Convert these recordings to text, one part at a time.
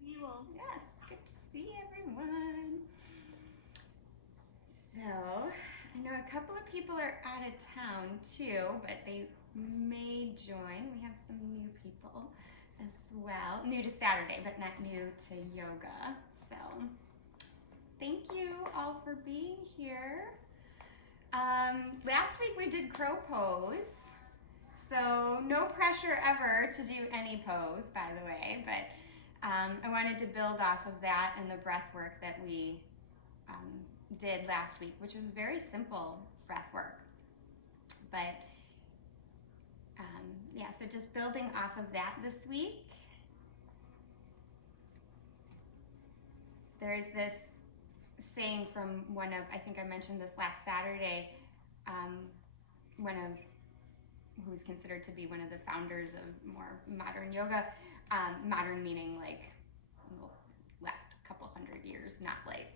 see you all. Yes, good to see everyone. So, I know a couple of people are out of town too, but they may join. We have some new people as well. New to Saturday, but not new to yoga. So, thank you all for being here. Last week we did crow pose. So no pressure ever to do any pose, by the way, but I wanted to build off of that and the breath work that we did last week, which was very simple breath work. But yeah, so just building off of that this week. There's this saying from one of, I think I mentioned this last Saturday, one of who's considered to be one of the founders of more modern yoga, modern meaning like last couple hundred years, not like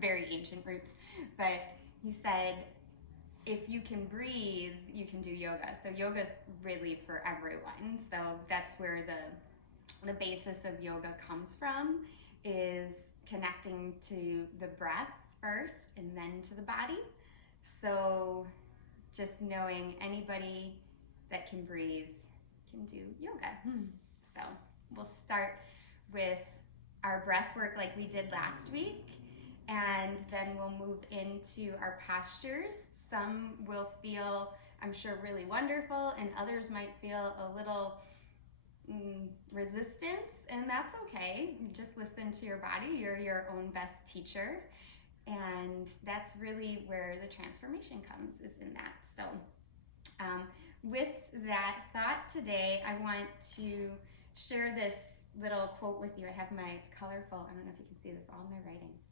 very ancient roots, but he said, if you can breathe, you can do yoga. So yoga's really for everyone. So that's where the basis of yoga comes from, is connecting to the breath first and then to the body. So just knowing anybody that can breathe can do yoga. So we'll start with our breath work like we did last week, and then we'll move into our postures. Some will feel, I'm sure, really wonderful, and others might feel a little resistance, and that's okay. Just listen to your body. You're your own best teacher, and that's really where the transformation comes, is in that. So with that thought today, I want to share this little quote with you. I have my colorful, I don't know if you can see this, all my writings.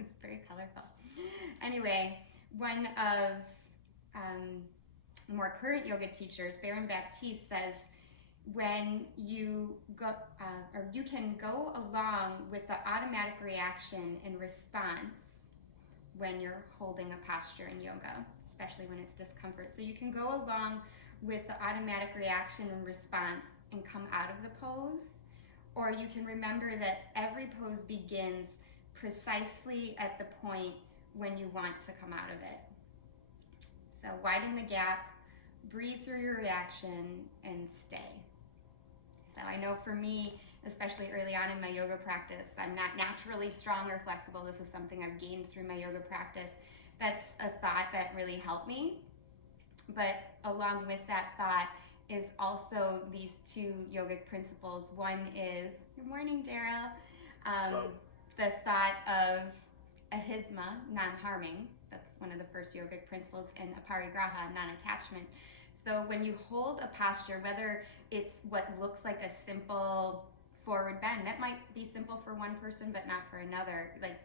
It's very colorful. Anyway, one of more current yoga teachers, Baron Baptiste, says, when you go, or you can go along with the automatic reaction and response when you're holding a posture in yoga, especially when it's discomfort. So you can go along with the automatic reaction and response and come out of the pose, or you can remember that every pose begins precisely at the point when you want to come out of it. So widen the gap, breathe through your reaction, and stay. So I know for me, especially early on in my yoga practice, I'm not naturally strong or flexible. This is something I've gained through my yoga practice. That's a thought that really helped me. But along with that thought is also these two yogic principles. One is, good morning, Daryl, the thought of ahisma, non-harming. That's one of the first yogic principles, and aparigraha, non-attachment. So when you hold a posture, whether it's what looks like a simple forward bend, that might be simple for one person but not for another. Like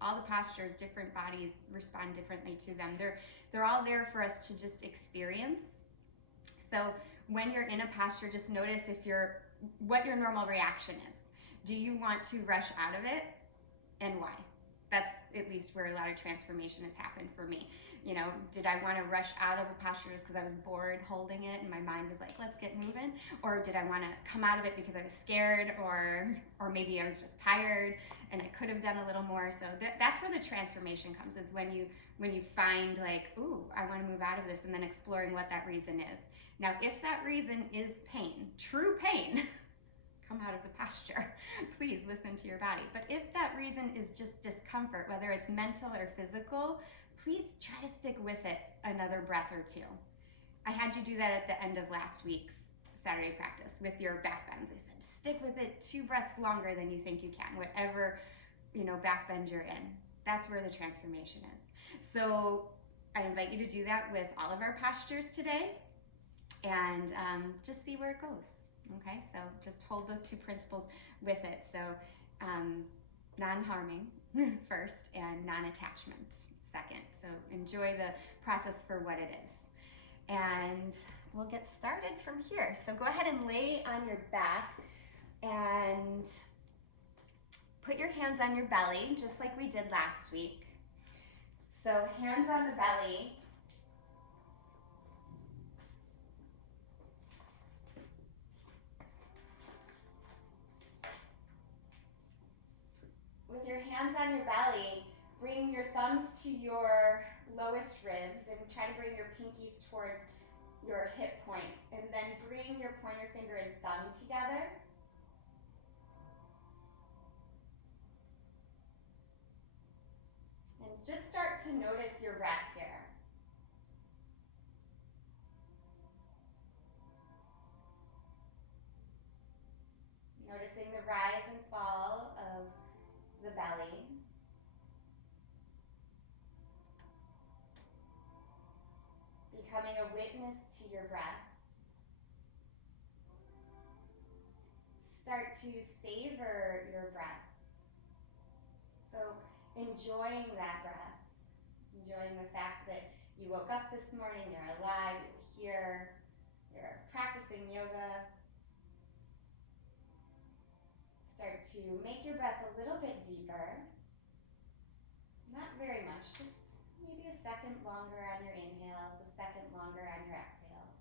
all the postures, different bodies respond differently to them. They're all there for us to just experience. So when you're in a posture, just notice what your normal reaction is. Do you want to rush out of it, and why? That's at least where a lot of transformation has happened for me. You know, did I want to rush out of a posture just because I was bored holding it and my mind was like, let's get moving? Or did I want to come out of it because I was scared, or maybe I was just tired and I could have done a little more? So that's where the transformation comes, is when you find like, ooh, I want to move out of this, and then exploring what that reason is. Now, if that reason is pain, true pain, come out of the posture. Please listen to your body. But if that reason is just discomfort, whether it's mental or physical, please try to stick with it another breath or two. I had you do that at the end of last week's Saturday practice with your back bends. I said, stick with it 2 breaths longer than you think you can, whatever back bend you're in. That's where the transformation is. So I invite you to do that with all of our postures today, and just see where it goes. Okay, so just hold those 2 principles with it. So non-harming first, and non-attachment second. So enjoy the process for what it is. And we'll get started from here. So go ahead and lay on your back and put your hands on your belly, just like we did last week. So hands on the belly. bring your thumbs to your lowest ribs and try to bring your pinkies towards your hip points, and then bring your pointer finger and thumb together. And just start to notice your breath here. Noticing the rise and fall of the belly. Becoming a witness to your breath. Start to savor your breath. So enjoying that breath. Enjoying the fact that you woke up this morning, you're alive, you're here, you're practicing yoga. Start to make your breath a little bit deeper. Not very much, just maybe a second longer on your inhales, a second longer on your exhales.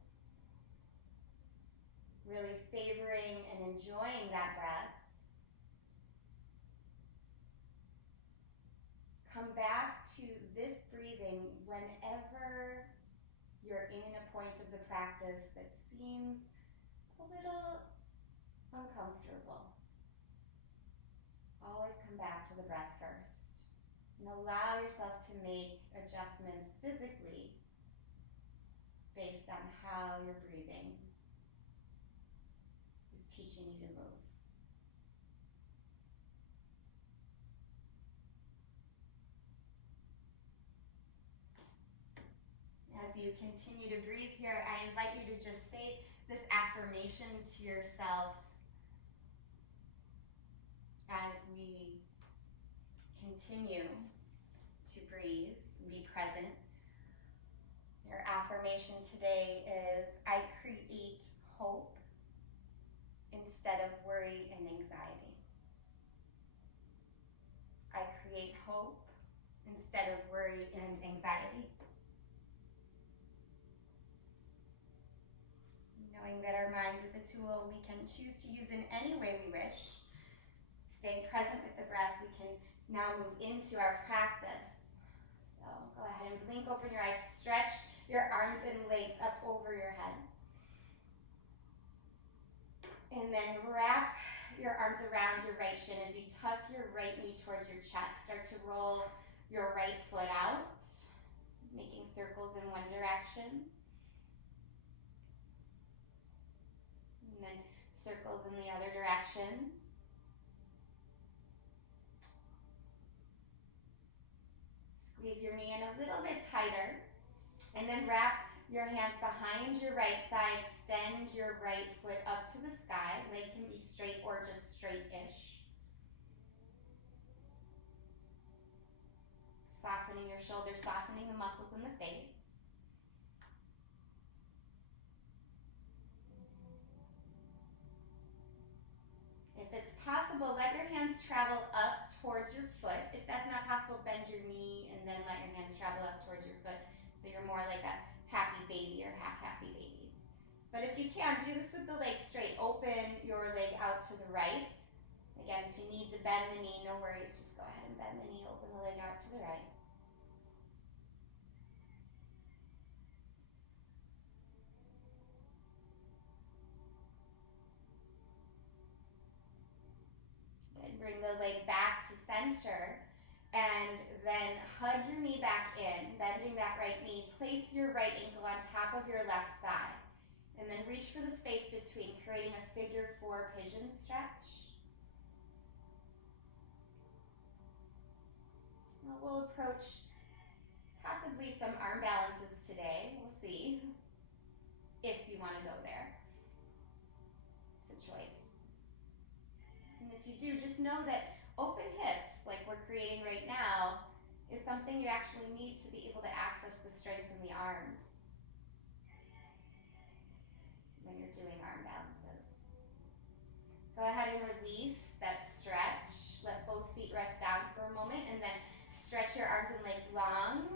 Really savoring and enjoying that breath. Come back to this breathing whenever you're in a point of the practice that seems a little uncomfortable. Always come back to the breath first and allow yourself to make adjustments physically based on how your breathing is teaching you to move. As you continue to breathe here, I invite you to just say this affirmation to yourself as we continue to breathe and be present. Your affirmation today is, I create hope instead of worry and anxiety. I create hope instead of worry and anxiety. Knowing that our mind is a tool we can choose to use in any way we wish. Staying present with the breath, we can now move into our practice. So go ahead and blink open your eyes, stretch your arms and legs up over your head. And then wrap your arms around your right shin as you tuck your right knee towards your chest. Start to roll your right foot out, making circles in one direction. And then circles in the other direction. Squeeze your knee in a little bit tighter, and then wrap your hands behind your right thigh, extend your right foot up to the sky. Leg can be straight or just straight-ish. Softening your shoulders, softening the muscles in the face. If it's possible, let your hands travel up towards your foot. If that's not possible, bend your knee and then let your hands travel up towards your foot so you're more like a happy baby or half happy baby. But if you can, do this with the leg straight. Open your leg out to the right. Again, if you need to bend the knee, no worries. Just go ahead and bend the knee, open the leg out to the right. Bring the leg back to center, and then hug your knee back in, bending that right knee. Place your right ankle on top of your left thigh, and then reach for the space between, creating a figure 4 pigeon stretch. Now we'll approach possibly some arm balances today. We'll see if you want to go there. It's a choice. And if you do, just know that open hips, like we're creating right now, is something you actually need to be able to access the strength in the arms when you're doing arm balances. Go ahead and release that stretch. Let both feet rest down for a moment, and then stretch your arms and legs long.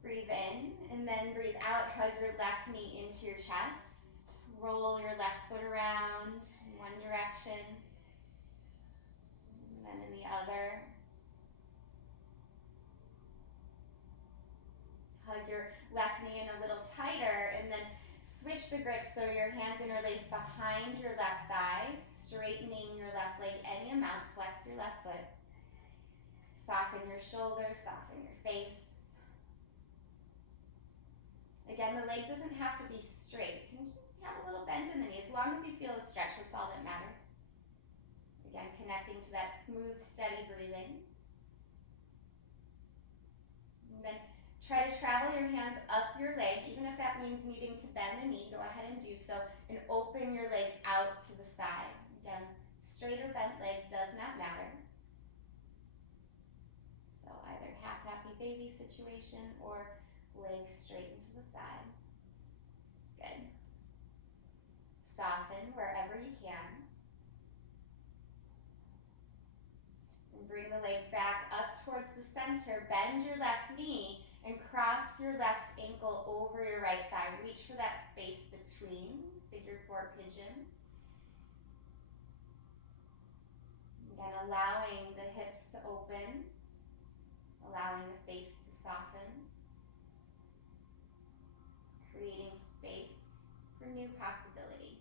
Breathe in, and then breathe out. Hug your left knee into your chest. Roll your left foot around in one direction, and then in the other. switch the grip so your hands interlace behind your left thigh, straightening your left leg any amount, flex your left foot. Soften your shoulders, soften your face. Again, the leg doesn't have to be straight. You can have a little bend in the knee. As long as you feel a stretch, that's all that matters. Again, connecting to that smooth, steady breathing. And then try to travel your hands up your leg, even if that means needing to bend the knee, go ahead and do so, and open your leg out to the side. Again, straight or bent leg does not matter. So either half happy baby situation or legs straight into the side. Good. Soften wherever you can. And bring the leg back up towards the center. Bend your left knee and cross your left ankle over your right thigh. Reach for that space between, figure 4 pigeon. Again, allowing the hips to open, allowing the face to soften, creating space for new possibility.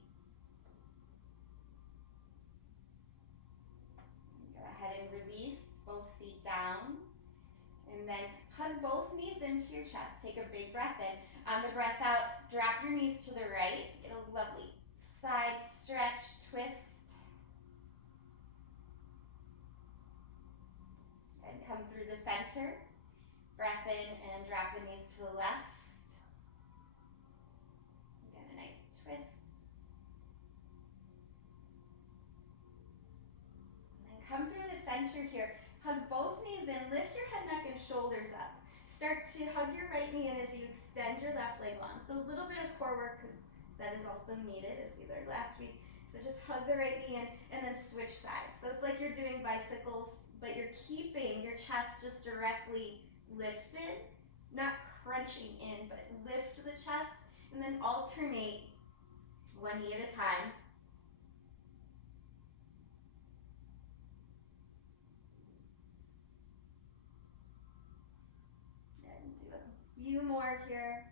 Go ahead and release both feet down, and then hug both knees into your chest. Take a big breath in. On the breath out, drop your knees to the right. Get a lovely side stretch, twist. And come through the center. Breath in and drop the knees to the left. Again, a nice twist. And then come through the center here. Hug both knees in, lift your head, neck, and shoulders up. Start to hug your right knee in as you extend your left leg long. So a little bit of core work, because that is also needed, as we learned last week. So just hug the right knee in and then switch sides. So it's like you're doing bicycles, but you're keeping your chest just directly lifted, not crunching in, but lift the chest, and then alternate one knee at a time. And do a few more here.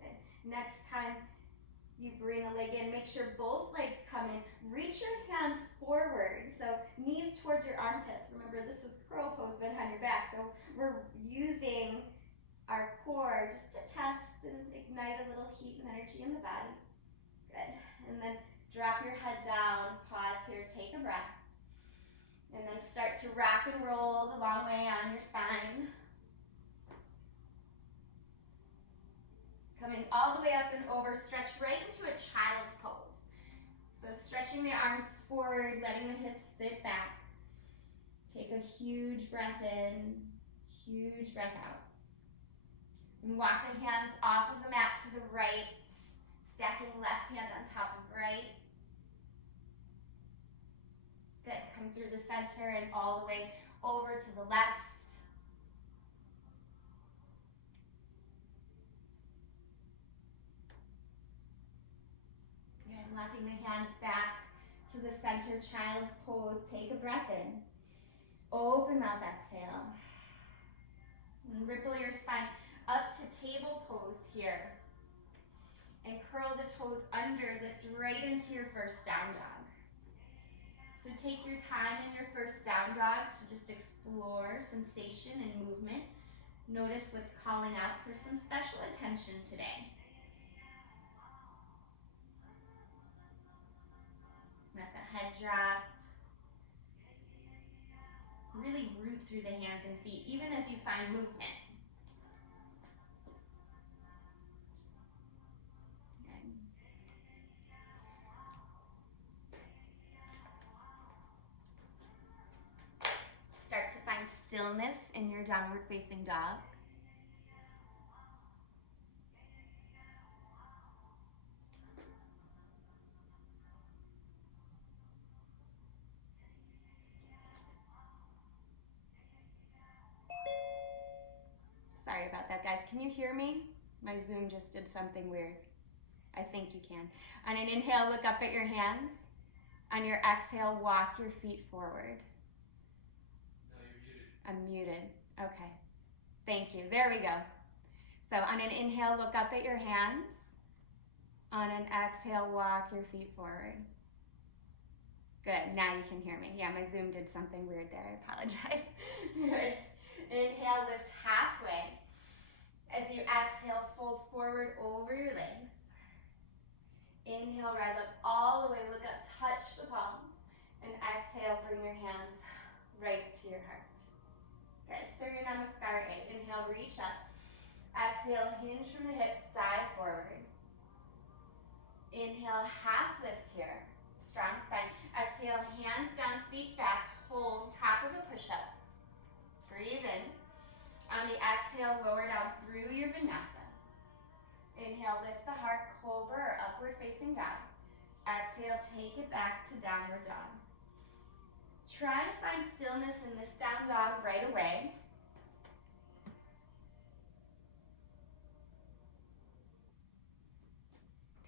Good. Next time you bring a leg in, make sure both legs come in. Reach your hands forward, so knees towards your armpits. Remember, this is crow pose, but on your back. So we're using our core just to test and ignite a little heat and energy in the body. Good. And then drop your head down, pause here, take a breath. And then start to rock and roll the long way on your spine. Coming all the way up and over, stretch right into a child's pose. So stretching the arms forward, letting the hips sit back. Take a huge breath in, huge breath out. And walk the hands off of the mat to the right, stacking left hand on top of right. Good, come through the center and all the way over to the left. Locking the hands back to the center, child's pose. Take a breath in. Open mouth, exhale. And ripple your spine up to table pose here. And curl the toes under, lift right into your first down dog. So take your time in your first down dog to just explore sensation and movement. Notice what's calling out for some special attention today. Let the head drop. Really root through the hands and feet, even as you find movement. Good. Start to find stillness in your downward facing dog. Sorry about that, guys. Can you hear me? My Zoom just did something weird. I think you can. On an inhale, look up at your hands. On your exhale, walk your feet forward. No, you're muted. I'm muted. Okay, thank you. There we go. So on an inhale, look up at your hands. On an exhale, walk your feet forward. Good, now you can hear me. Yeah, my Zoom did something weird there, I apologize. Good. Inhale, lift halfway. As you exhale, fold forward over your legs. Inhale, rise up all the way, look up, touch the palms. And exhale, bring your hands right to your heart. Good, Surya Namaskar 8. Inhale, reach up. Exhale, hinge from the hips, dive forward. Inhale, half lift here. Strong spine. Exhale, hands down, feet back. Hold, top of a push-up. Breathe in. On the exhale, lower down through your vinyasa. Inhale, lift the heart, cobra or upward facing dog. Exhale, take it back to downward dog. Try to find stillness in this down dog right away.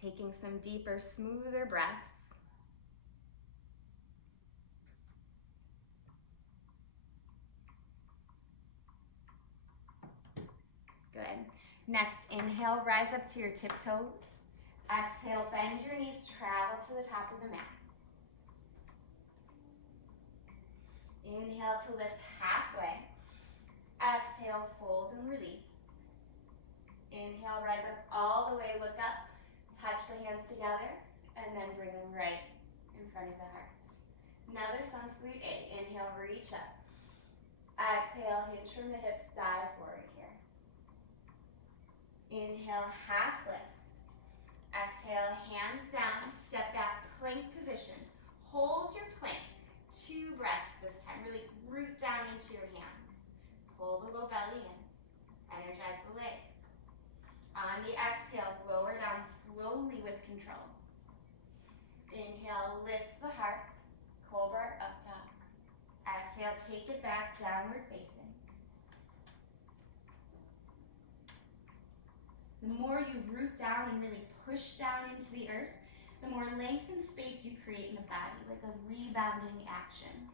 Taking some deeper, smoother breaths. Good. Next, inhale, rise up to your tiptoes. Exhale, bend your knees, travel to the top of the mat. Inhale to lift halfway. Exhale, fold and release. Inhale, rise up all the way, look up, touch the hands together, and then bring them right in front of the heart. Another sun salute 8. Inhale, reach up. Exhale, hinge from the hips, dive forward here. Inhale, half lift. Exhale, hands down, step back, plank position. Hold your plank. 2 breaths this time. Really root down into your hands. Pull the low belly in. Energize the legs. On the exhale, lower down slowly with control. Inhale, lift the heart. Cobra up top. Exhale, take it back, downward facing. The more you root down and really push down into the earth, the more length and space you create in the body, like a rebounding action.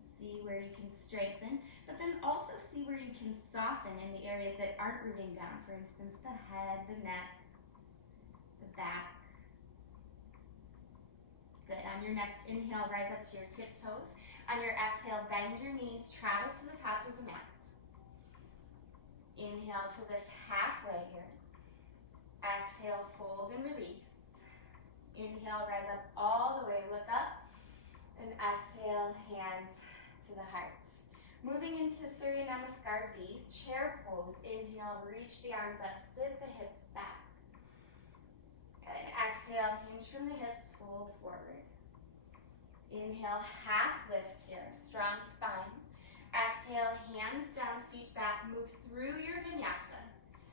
See where you can strengthen, but then also see where you can soften in the areas that aren't rooting down. For instance, the head, the neck, the back. Good. On your next inhale, rise up to your tiptoes. On your exhale, bend your knees, travel to the top of the mat. Inhale to lift halfway here. Exhale, fold and release. Inhale, rise up all the way, look up. And exhale, hands to the heart. Moving into Surya Namaskar B, chair pose. Inhale, reach the arms up, sit the hips back. And exhale, hinge from the hips, fold forward. Inhale, half lift here, strong spine. Exhale, hands down, feet back, move through your vinyasa.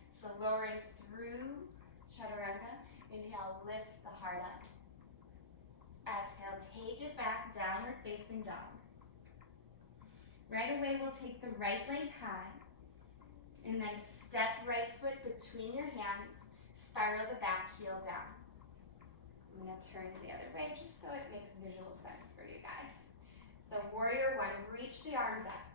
So lowering through chaturanga. Inhale, lift the heart up. Exhale, take it back, downward facing dog. Right away, we'll take the right leg high. And then step right foot between your hands, spiral the back heel down. I'm gonna turn the other way just so it makes visual sense for you guys. So warrior 1, reach the arms up.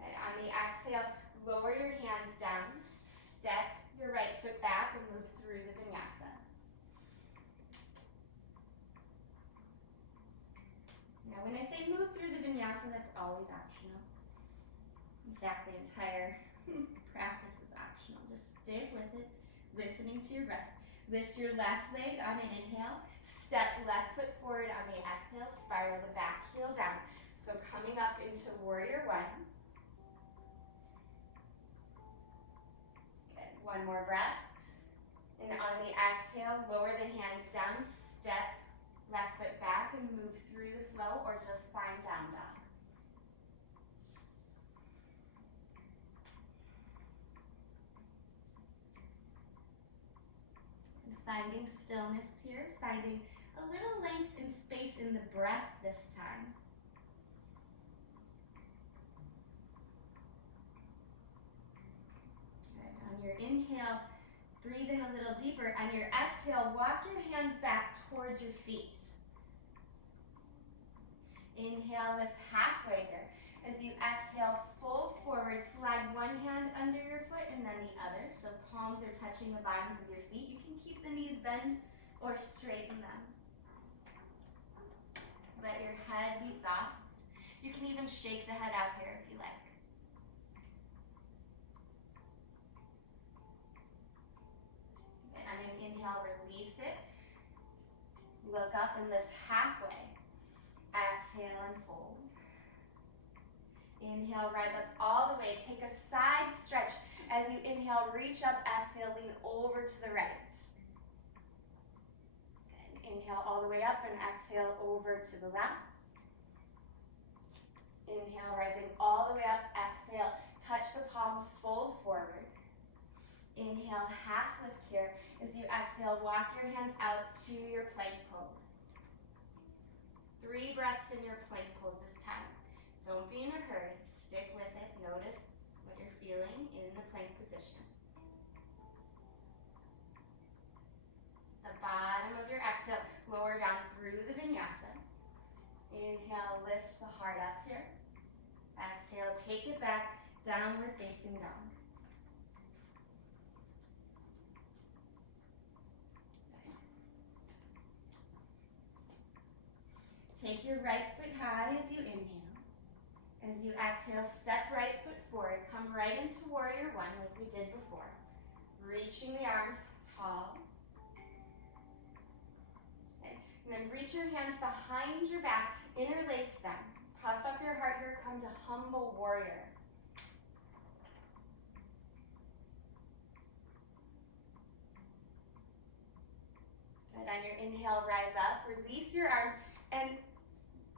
And on the exhale, lower your hands down, step your right foot back and move through the vinyasa. Now when I say move through the vinyasa, that's always optional. In fact, the entire practice is optional. Just stick with it, listening to your breath. Lift your left leg on an inhale, step left foot forward on the exhale, spiral the back heel down. So coming up into warrior 1. Good, 1 more breath. And on the exhale, lower the hands down, step left foot back and move through the flow or just find down dog. And finding stillness here, finding a little length and space in the breath this time. Good. On your inhale, breathe in a little deeper. On your exhale, walk your hands back towards your feet. Inhale, lift halfway here. As you exhale, fold forward, slide one hand under your foot and then the other. So palms are touching the bottoms of your feet. You can keep the knees bent or straighten them. Let your head be soft. You can even shake the head out here if you like. And on an inhale, release it. Look up and lift halfway. Exhale and fold. Inhale, rise up all the way. Take a side stretch. As you inhale, reach up, exhale, lean over to the right. Good. Inhale all the way up and exhale over to the left. Inhale, rising all the way up, exhale, touch the palms, fold forward. Inhale, half lift here. As you exhale, walk your hands out to your plank pose. 3 breaths in your plank pose this time. Don't be in a hurry, stick with it, notice what you're feeling in the plank position. The bottom of your exhale, lower down through the vinyasa. Inhale, lift the heart up here. Exhale, take it back, downward facing dog. Take your right foot high as you inhale. As you exhale, step right foot forward. Come right into warrior one like we did before. Reaching the arms tall. Okay. And then reach your hands behind your back, interlace them. Puff up your heart here, come to humble warrior. Good, on your inhale, rise up, release your arms, and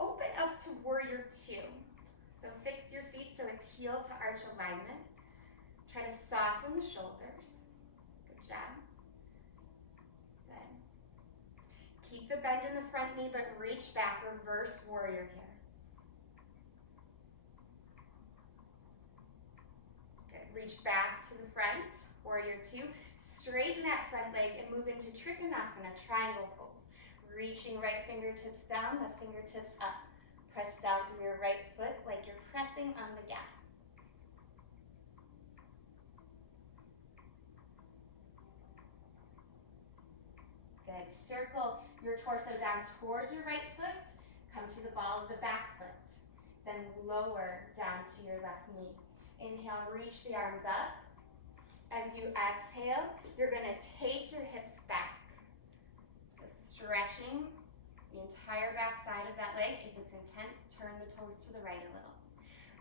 open up to warrior two. So fix your feet so it's heel to arch alignment. Try to soften the shoulders. Good job. Good. Keep the bend in the front knee, but reach back, reverse warrior here. Good, reach back to the front, warrior two. Straighten that front leg and move into trikonasana, triangle pose. Reaching right fingertips down, left fingertips up. Press down through your right foot like you're pressing on the gas. Good. Circle your torso down towards your right foot. Come to the ball of the back foot. Then lower down to your left knee. Inhale, reach the arms up. As you exhale, you're going to take your hips back. So stretching the entire back side of that leg. If it's intense, turn the toes to the right a little.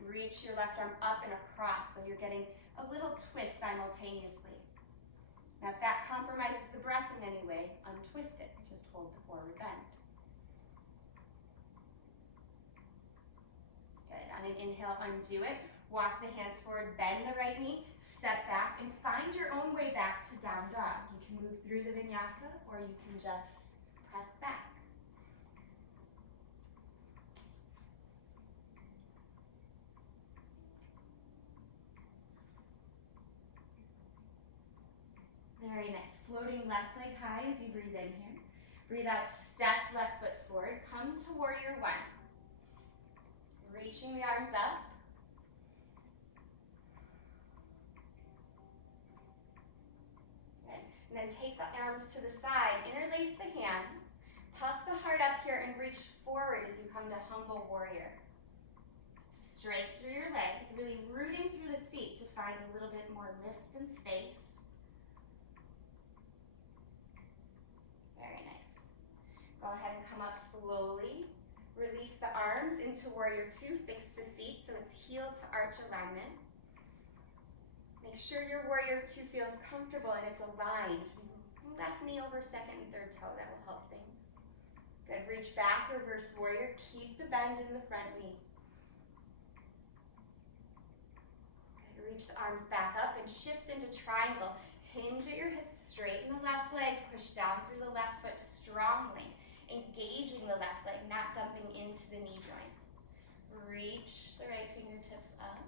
Reach your left arm up and across so you're getting a little twist simultaneously. Now if that compromises the breath in any way, untwist it. Just hold the forward bend. Good. On an inhale, undo it. Walk the hands forward, bend the right knee, step back, and find your own way back to down dog. You can move through the vinyasa or you can just press back. Very nice. Floating left leg high as you breathe in here. Breathe out, step left foot forward. Come to warrior one. Reaching the arms up. Good. And then take the arms to the side. Interlace the hands. Puff the heart up here and reach forward as you come to humble warrior. Straight through your legs, really rooting through the feet to find a little bit more lift and space. Very nice. Go ahead and come up slowly. Release the arms into warrior two. Fix the feet so it's heel to arch alignment. Make sure your warrior two feels comfortable and it's aligned. Left knee over second and third toe, that will help things. Good, reach back, reverse warrior. Keep the bend in the front knee. Good, reach the arms back up and shift into triangle. Hinge at your hips, straighten the left leg, push down through the left foot strongly. Engaging the left leg, not dumping into the knee joint. Reach the right fingertips up.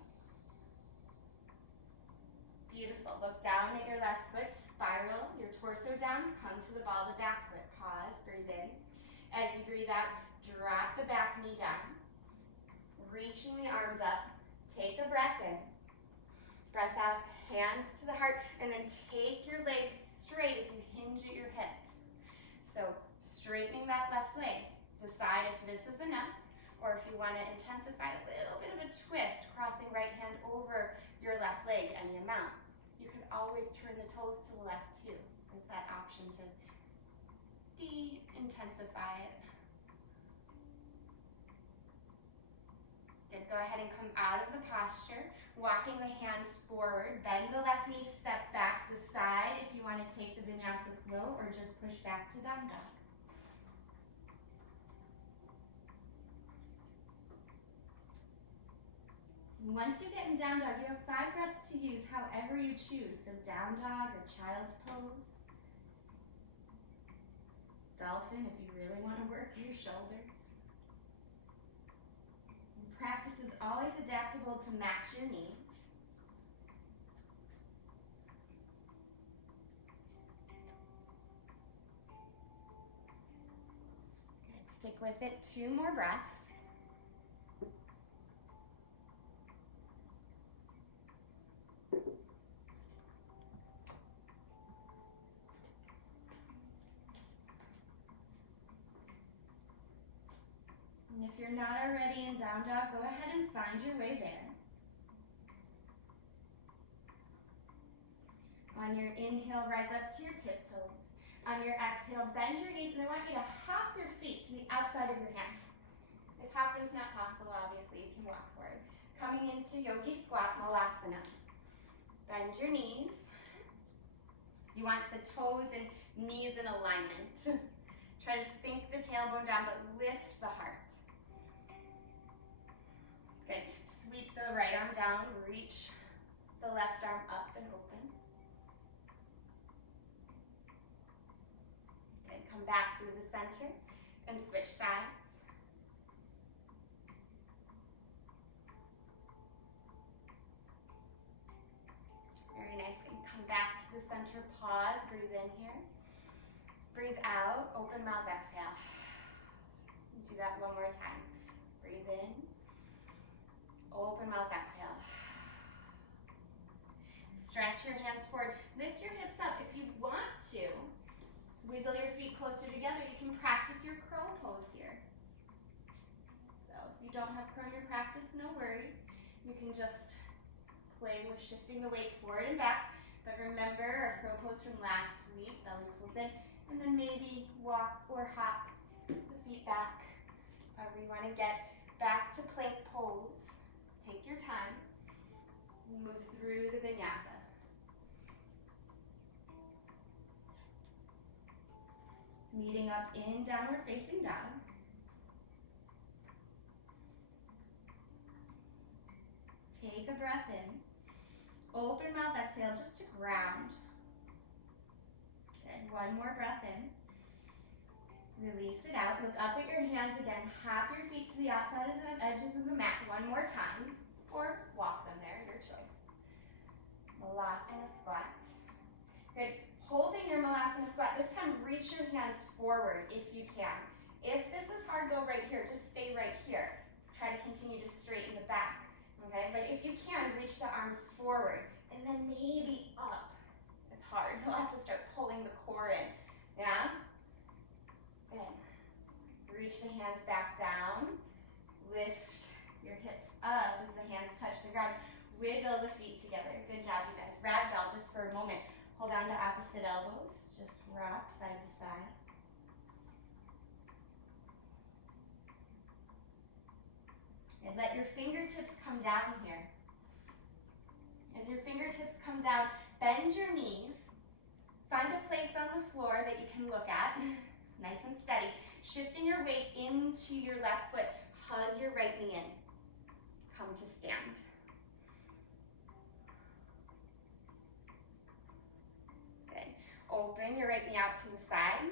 Beautiful. Look down at your left foot, spiral your torso down, come to the ball of the back foot. Pause, breathe in. As you breathe out, drop the back knee down. reaching the arms up. Take a breath in. Breath out, hands to the heart, and then take your legs straight as you hinge at your hips. So straightening that left leg. Decide if this is enough, or if you want to intensify a little bit of a twist, crossing right hand over your left leg, any amount. You can always turn the toes to the left too. There's that option to de-intensify it. Good, go ahead and come out of the posture, walking the hands forward, bend the left knee, step back, decide if you want to take the vinyasa flow or just push back to down dog. Once you get in down dog, you have 5 breaths to use however you choose. So down dog or child's pose. Dolphin if you really want to work your shoulders. And practice is always adaptable to match your needs. Good, stick with it, 2 more breaths. And if you're not already in down dog, go ahead and find your way there. On your inhale, rise up to your tiptoes. On your exhale, bend your knees, and I want you to hop your feet to the outside of your hands. If hopping is not possible, obviously you can walk forward. Coming into yogi squat, galavasana. Bend your knees. You want the toes and knees in alignment. Try to sink the tailbone down, but lift the heart. Good. Sweep the right arm down, reach the left arm up and open. Good. Come back through the center and switch sides. Very nice. And come back to the center, pause, breathe in here. Breathe out, open mouth, exhale. Do that one more time. Breathe in. Open mouth, exhale. Stretch your hands forward. Lift your hips up. If you want to, wiggle your feet closer together. You can practice your crow pose here. So if you don't have crow in your practice, no worries. You can just play with shifting the weight forward and back. But remember our crow pose from last week, belly pulls in, and then maybe walk or hop the feet back. However you want to get back to plank pose. Take your time. Move through the vinyasa. Meeting up in downward facing dog. Take a breath in. Open mouth, exhale, just to ground. Good. One more breath in. Release it out. Look up at your hands again. Hop your feet to the outside of the edges of the mat one more time. Or walk them there, your choice. Malasana squat. Good. Holding your Malasana squat, this time reach your hands forward if you can. If this is hard, go right here. Just stay right here. Try to continue to straighten the back. Okay, but if you can, reach the arms forward and then maybe up. It's hard. You'll have to start pulling the core in. Yeah? Good. Reach the hands back down. Lift your hips up as the hands touch the ground. Wiggle the feet together. Good job, you guys. Ragdoll just for a moment. Hold on to opposite elbows. Just rock side to side. And let your fingertips come down here. As your fingertips come down, bend your knees. Find a place on the floor that you can look at. Nice and steady. Shifting your weight into your left foot. Hug your right knee in. Come to stand. Good. Open your right knee out to the side.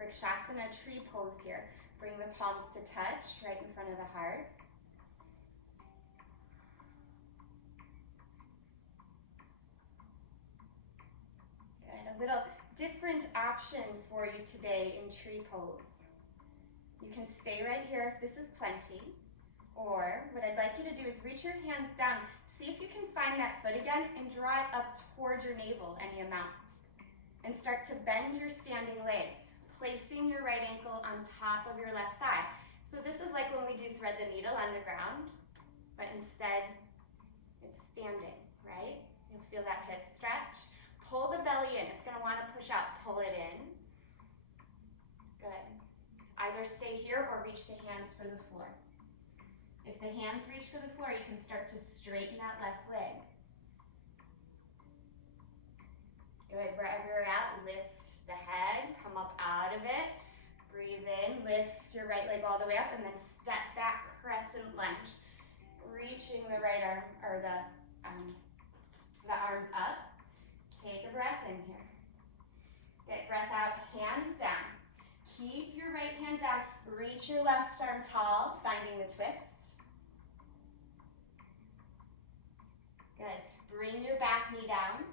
Vrksasana tree pose here. Bring the palms to touch right in front of the heart. Good. A little different option for you today in tree pose. You can stay right here if this is plenty, Or what I'd like you to do is reach your hands down. See if you can find that foot again and draw it up towards your navel any amount. And start to bend your standing leg, placing your right ankle on top of your left thigh. So this is like when we do thread the needle on the ground, but instead it's standing, right? You'll feel that hip stretch. Pull the belly in. It's going to want to push out. Pull it in. Good. Either stay here or reach the hands for the floor. If the hands reach for the floor, you can start to straighten that left leg. Good. Wherever you're at, lift the head. Come up out of it. Breathe in. Lift your right leg all the way up and then step back, crescent lunge. Reaching the right arm, or the arms up. Take a breath in here. Get breath out, hands down. Keep your right hand down. Reach your left arm tall, finding the twist. Good. Bring your back knee down.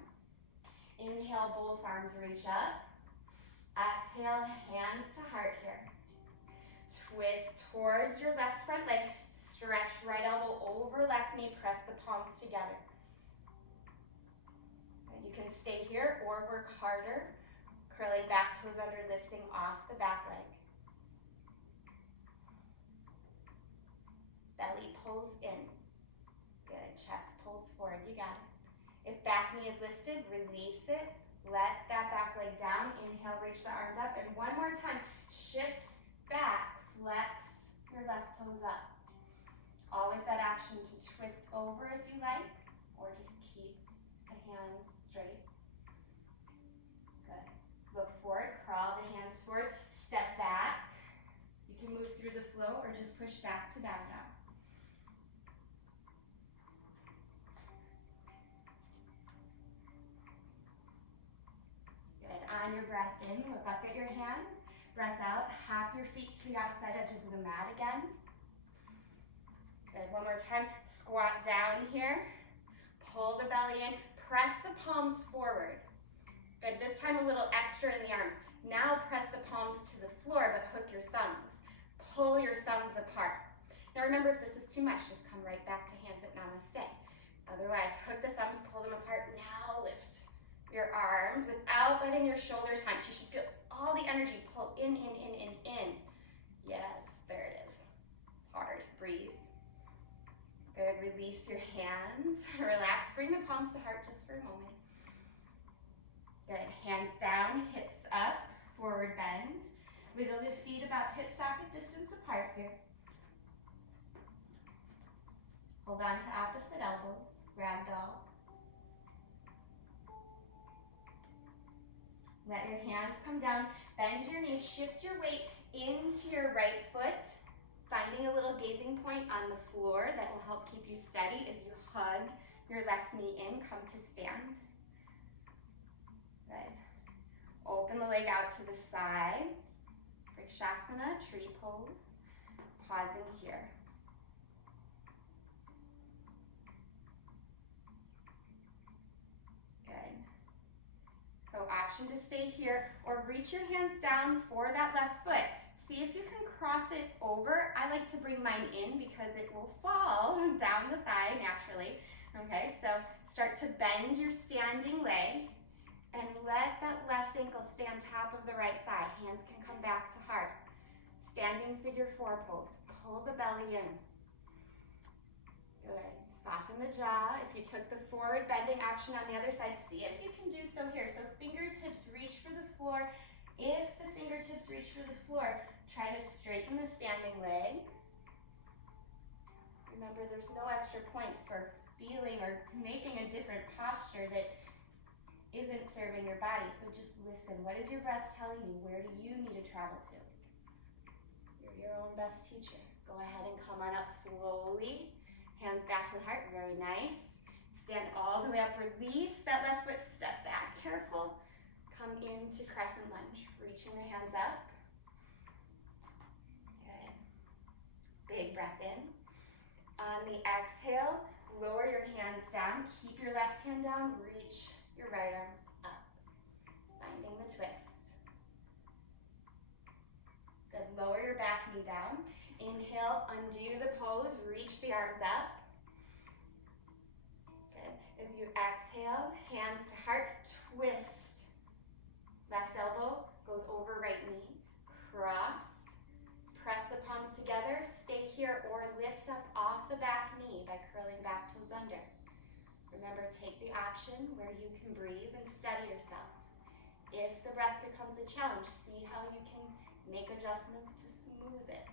Inhale, both arms reach up. Exhale, hands to heart here. Twist towards your left front leg. Stretch right elbow over left knee. Press the palms together. And you can stay here or work harder. Curling back toes under, lifting off the back leg. Belly pulls in. Good. Chest pulls forward. You got it. If back knee is lifted, release it. Let that back leg down. Inhale, reach the arms up. And one more time, shift back. Flex your left toes up. Always that option to twist over if you like, or just keep the hands straight. Good. Look forward, crawl the hands forward, step back. You can move through the flow or just push back to bow down. Good. On your breath in, look up at your hands. Breath out, hop your feet to the outside edges of the mat again. Good. One more time. Squat down here. Pull the belly in. Press the palms forward. Good. This time a little extra in the arms. Now press the palms to the floor, but hook your thumbs. Pull your thumbs apart. Now remember, if this is too much, just come right back to hands at namaste. Otherwise, hook the thumbs, pull them apart. Now lift your arms without letting your shoulders hunch. You should feel all the energy pull in. Yes, there it is. It's hard. Breathe. Good. Release your hands. Relax. Bring the palms to heart just for a moment. Good. Hands down, hips up, forward bend. Wiggle the feet about hip socket distance apart here. Hold on to opposite elbows. Ragdoll. Let your hands come down. Bend your knees. Shift your weight into your right foot. Finding a little gazing point on the floor that will help keep you steady as you hug your left knee in. Come to stand. Good. Open the leg out to the side. Vrksasana, tree pose. Pausing here. Good. So option to stay here or reach your hands down for that left foot. See if you can cross it over. I like to bring mine in because it will fall down the thigh naturally. Okay, so start to bend your standing leg and let that left ankle stay on top of the right thigh. Hands can come back to heart. Standing figure four pose. Pull the belly in. Good. Soften the jaw. If you took the forward bending option on the other side, see if you can do so here. So fingertips reach for the floor. If the fingertips reach for the floor, try to straighten the standing leg. Remember, there's no extra points for feeling or making a different posture that isn't serving your body. So just listen. What is your breath telling you? Where do you need to travel to? You're your own best teacher. Go ahead and come on up slowly. Hands back to the heart. Very nice. Stand all the way up. Release that left foot. Step back. Careful. Come into crescent lunge. Reaching the hands up. Good. Big breath in. On the exhale, lower your hands down. Keep your left hand down. Reach your right arm up. Finding the twist. Good. Lower your back knee down. Inhale, undo the pose, reach the arms up. Good. As you exhale, hands to heart, twist. Left elbow goes over right knee, cross. Press the palms together, stay here, or lift up off the back knee by curling back toes under. Remember, take the option where you can breathe and steady yourself. If the breath becomes a challenge, see how you can make adjustments to smooth it.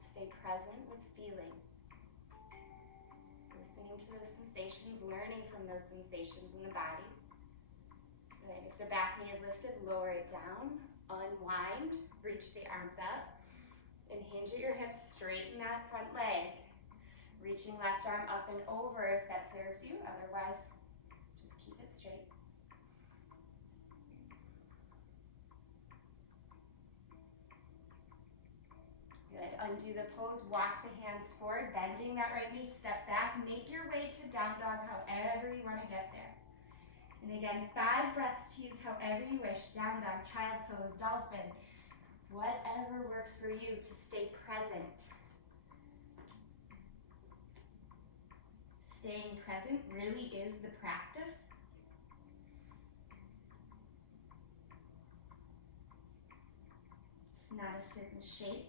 Stay present with feeling. Listening to those sensations, learning from those sensations in the body. Good. If the back knee is lifted, lower it down, unwind, reach the arms up, and hinge at your hips, straighten that front leg. Reaching left arm up and over if that serves you, otherwise just keep it straight. Good, undo the pose, walk the hands forward, bending that right knee, step back, make your way to down dog however you want to get there. And again, 5 breaths to use however you wish, down dog, child's pose, dolphin, whatever works for you to stay present. Staying present really is the practice. It's not a certain shape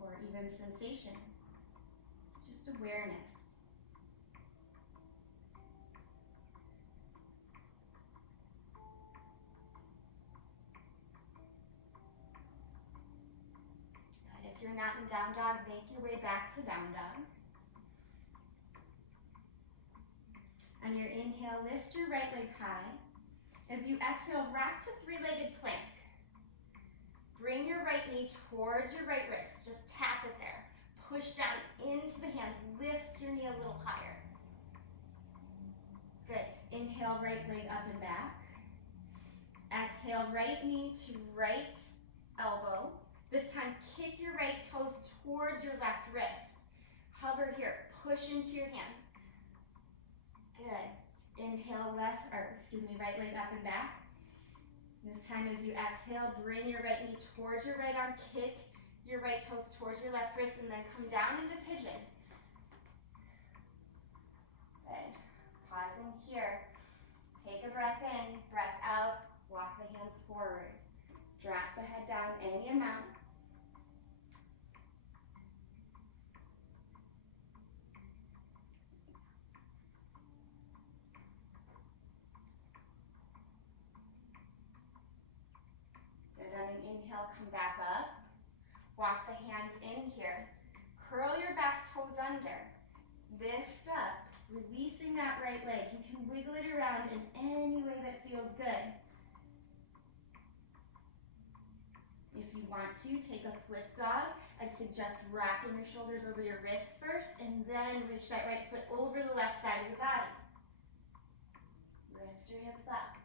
or even sensation. It's just awareness. Good. If you're not in down dog, make your way back to down dog. On your inhale, lift your right leg high. As you exhale, rock to 3-legged plank. Bring your right knee towards your right wrist. Just tap it there. Push down into the hands. Lift your knee a little higher. Good. Inhale, right leg up and back. Exhale, right knee to right elbow. This time, kick your right toes towards your left wrist. Hover here. Push into your hands. Good. Inhale, right leg up and back. This time as you exhale, bring your right knee towards your right arm, kick your right toes towards your left wrist, and then come down into pigeon. Good. Pausing here. Take a breath in, breath out, walk the hands forward. Drop the head down any amount. On an inhale, come back up. Walk the hands in here. Curl your back toes under. Lift up, releasing that right leg. You can wiggle it around in any way that feels good. If you want to, take a flip dog. I'd suggest rocking your shoulders over your wrists first, and then reach that right foot over the left side of the body. Lift your hips up.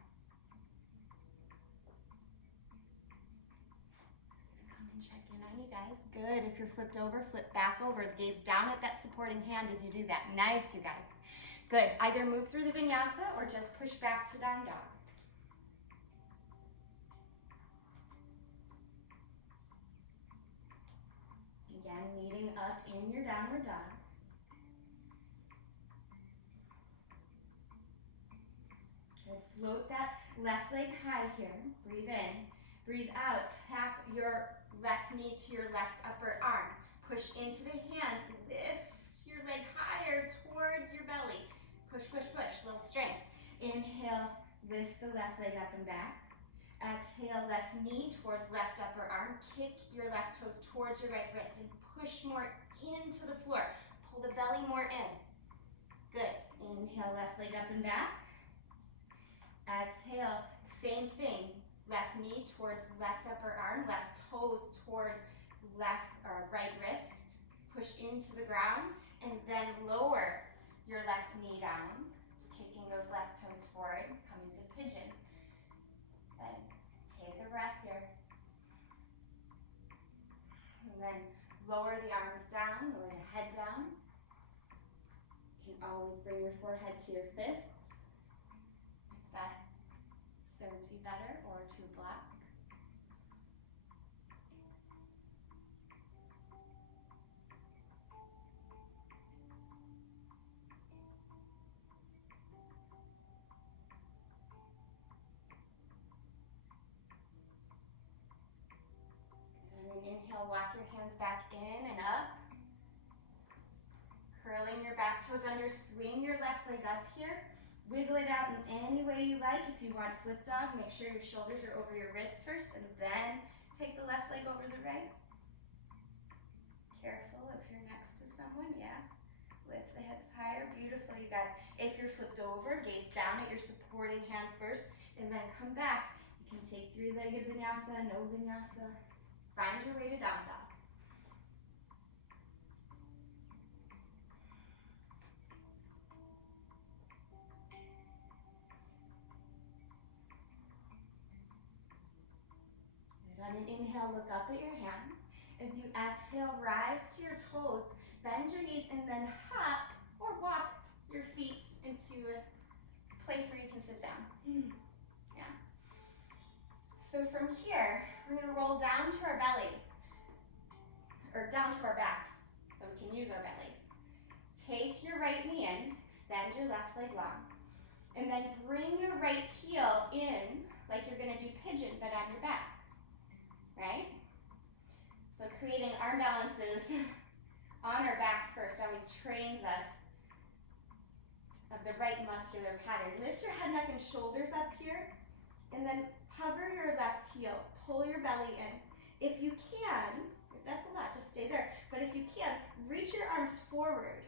Check in on you guys. Good. If you're flipped over, flip back over. Gaze down at that supporting hand as you do that. Nice, you guys. Good. Either move through the vinyasa or just push back to down dog. Again, leading up in your downward dog. Good. Float that left leg high here. Breathe in. Breathe out. Tap your left knee to your left upper arm. Push into the hands. Lift your leg higher towards your belly. Push, push, push. Little strength. Inhale, lift the left leg up and back. Exhale, left knee towards left upper arm. Kick your left toes towards your right wrist and push more into the floor. Pull the belly more in. Good. Inhale, left leg up and back. Exhale, same thing. Left knee towards left upper arm, left toes towards left or right wrist. Push into the ground and then lower your left knee down, kicking those left toes forward, coming to pigeon. Good. Take a breath here. And then lower the arms down, lower the head down. You can always bring your forehead to your fists if that serves you better, or to a block. shoulders. Swing your left leg up here. Wiggle it out in any way you like. If you want flip dog, make sure your shoulders are over your wrists first, and then take the left leg over the right. Careful if you're next to someone, yeah. Lift the hips higher, beautiful, you guys. If you're flipped over, gaze down at your supporting hand first, and then come back. You can take three-legged vinyasa, no vinyasa. Find your way to down dog. On an inhale, look up at your hands. As you exhale, rise to your toes, bend your knees, and then hop or walk your feet into a place where you can sit down. Yeah. So from here, we're going to roll down to our bellies, or down to our backs, so we can use our bellies. Take your right knee in, extend your left leg long, and then bring your right heel in like you're going to do pigeon, but on your back. Right? So creating arm balances on our backs first always trains us of the right muscular pattern. Lift your head, neck, and shoulders up here, and then hover your left heel. Pull your belly in. If you can, if that's a lot, just stay there. But if you can, reach your arms forward.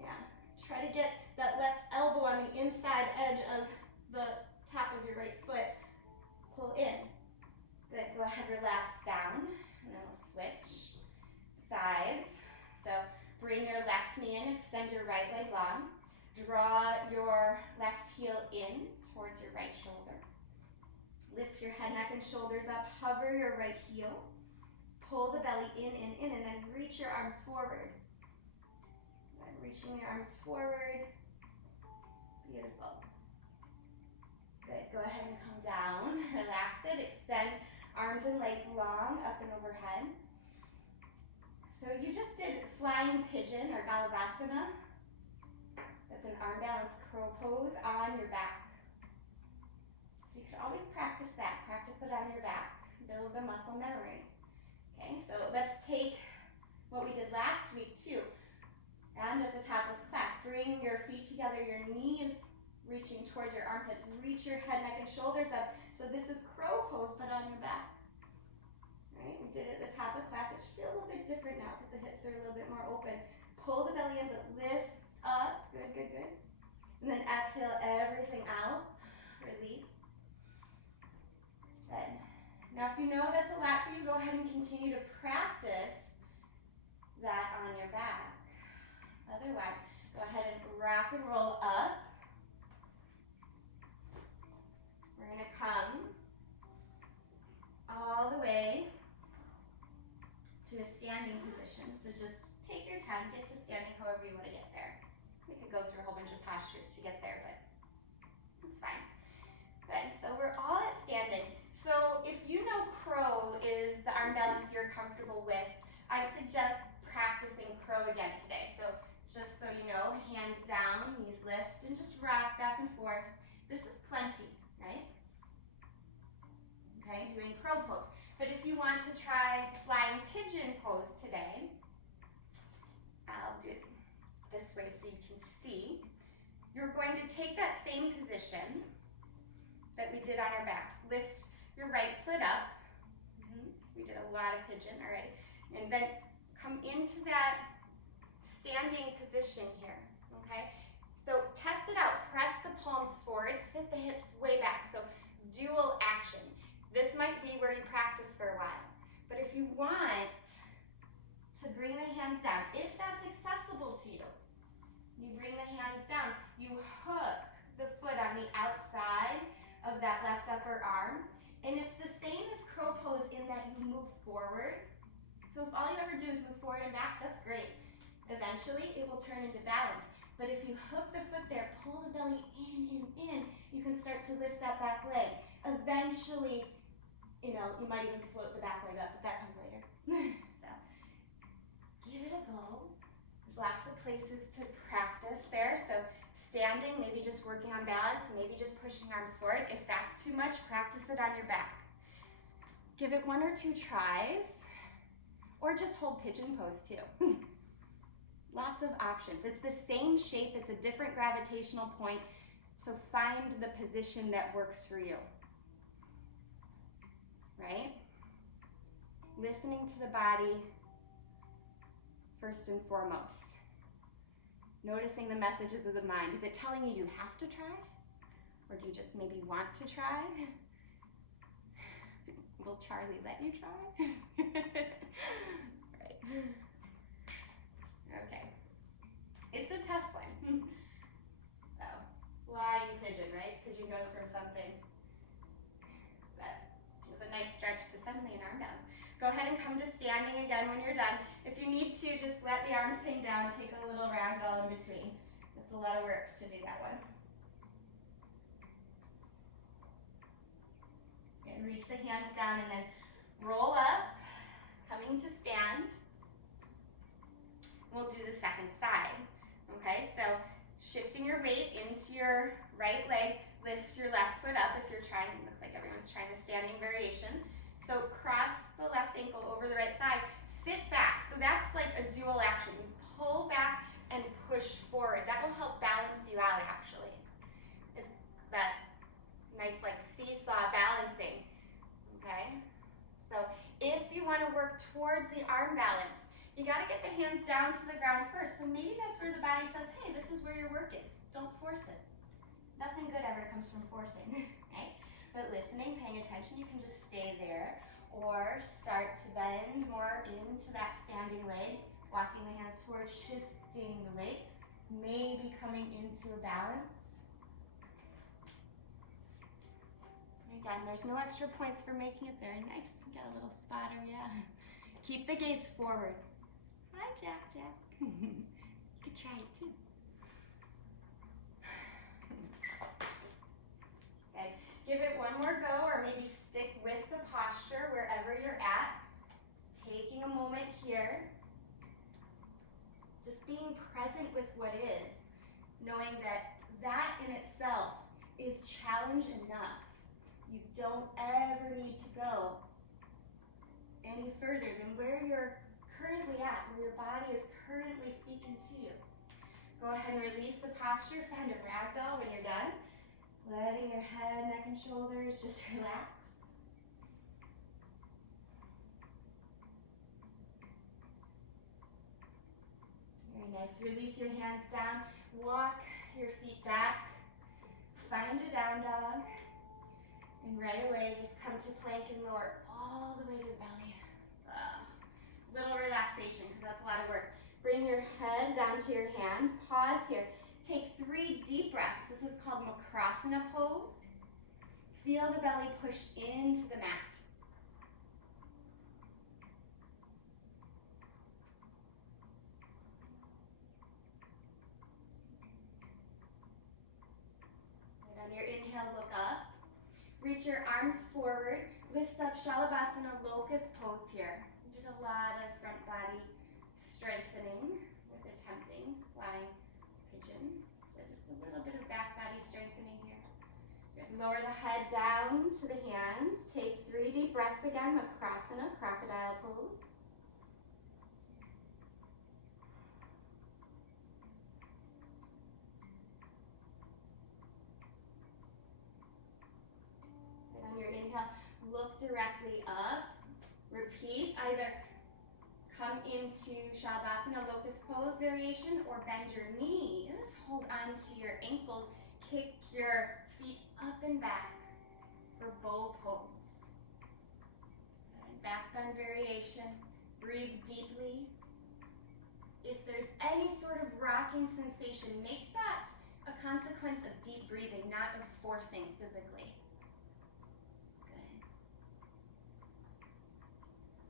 Yeah. Try to get that left elbow on the inside edge of the top of your right foot. Pull in. Good, go ahead, relax down, and then we'll switch sides. So bring your left knee in, extend your right leg long. Draw your left heel in towards your right shoulder. Lift your head, neck, and shoulders up. Hover your right heel. Pull the belly in, and then reach your arms forward. Good, reaching your arms forward. Beautiful. Good, go ahead and come down. Relax it, extend arms and legs long, up and overhead. So you just did flying pigeon or galavasana. That's an arm balance crow pose on your back. So you can always practice that. Practice it on your back. Build the muscle memory. Okay, so let's take what we did last week too. And at the top of class, bring your feet together, your knees reaching towards your armpits. Reach your head, neck, and shoulders up. So this is crow pose, but on your back. Right? We did it at the top of class. It should feel a little bit different now because the hips are a little bit more open. Pull the belly in, but lift up. Good, good, good. And then exhale everything out. Release. Good. Now if you know that's a lot for you, go ahead and continue to practice that on your back. Otherwise, go ahead and rock and roll up. We're going to come all the way to a standing position. So just take your time, get to standing however you want to get there. We could go through a whole bunch of postures to get there, but it's fine. Good, so we're all at standing. So if you know crow is the arm balance you're comfortable with, I'd suggest practicing crow again today. So just so you know, hands down, knees lift, and just rock back and forth. This is plenty, right? Okay, doing crow pose. But if you want to try flying pigeon pose today, I'll do it this way so you can see. You're going to take that same position that we did on our backs. Lift your right foot up. We did a lot of pigeon already. And then come into that standing position here, okay? So test it out. Press the palms forward, sit the hips way back. So dual action. This might be where you practice for a while. But if you want to bring the hands down, if that's accessible to you, you bring the hands down, you hook the foot on the outside of that left upper arm, and it's the same as crow pose in that you move forward. So if all you ever do is move forward and back, that's great. Eventually, it will turn into balance. But if you hook the foot there, pull the belly in, you can start to lift that back leg. Eventually, you might even float the back leg up, but that comes later. So, give it a go. There's lots of places to practice there. So, standing, maybe just working on balance, maybe just pushing arms forward. If that's too much, practice it on your back. Give it 1 or 2 tries, or just hold pigeon pose too. Lots of options. It's the same shape, it's a different gravitational point, so find the position that works for you, right? Listening to the body first and foremost. Noticing the messages of the mind. Is it telling you you have to try? Or do you just maybe want to try? Will Charlie let you try? Right. Okay. It's a tough one. Oh, flying pigeon, right? Pigeon goes from something that was a nice stretch to suddenly an arm bounce. Go ahead and come to standing again when you're done. If you need to, just let the arms hang down, take a little ragdoll in between. It's a lot of work to do that one. And reach the hands down and then roll up, coming to stand. We'll do the second side. Okay, so shifting your weight into your right leg, lift your left foot up if you're trying. It looks like everyone's trying the standing variation. So cross the left ankle over the right thigh, sit back. So that's like a dual action. You pull back and push forward. That will help balance you out actually. It's that nice like seesaw balancing, okay? So if you want to work towards the arm balance, you got to get the hands down to the ground first. So maybe that's where the body says, hey, this is where your work is. Don't force it. Nothing good ever comes from forcing, right? But listening, paying attention, you can just stay there or start to bend more into that standing leg, walking the hands forward, shifting the weight, maybe coming into a balance. Again, there's no extra points for making it there. Nice, got a little spotter, yeah. Keep the gaze forward. Hi, Jack. You could try it too. Okay, give it one more go, or maybe stick with the posture wherever you're at. Taking a moment here. Just being present with what is. Knowing that that in itself is challenge enough. You don't ever need to go any further than where you're currently at, where your body is currently speaking to you. Go ahead and release the posture, find a ragdoll when you're done. Letting your head, neck, and shoulders just relax. Very nice. Release your hands down. Walk your feet back. Find a down dog. And right away, just come to plank and lower all the way to the belly. Little relaxation, because that's a lot of work. Bring your head down to your hands. Pause here. Take 3 deep breaths. This is called bakasana pose. Feel the belly push into the mat. And on your inhale, look up. Reach your arms forward. Lift up galavasana locust pose here. We did a lot of front body strengthening with attempting flying pigeon. So just a little bit of back body strengthening here. Good. Lower the head down to the hands. Take 3 deep breaths again. Bakasana, crocodile pose. And on your inhale, look directly up. Repeat, either come into Shavasana locust pose variation or bend your knees, hold on to your ankles, kick your feet up and back for bow pose. And back bend variation, breathe deeply. If there's any sort of rocking sensation, make that a consequence of deep breathing, not of forcing physically.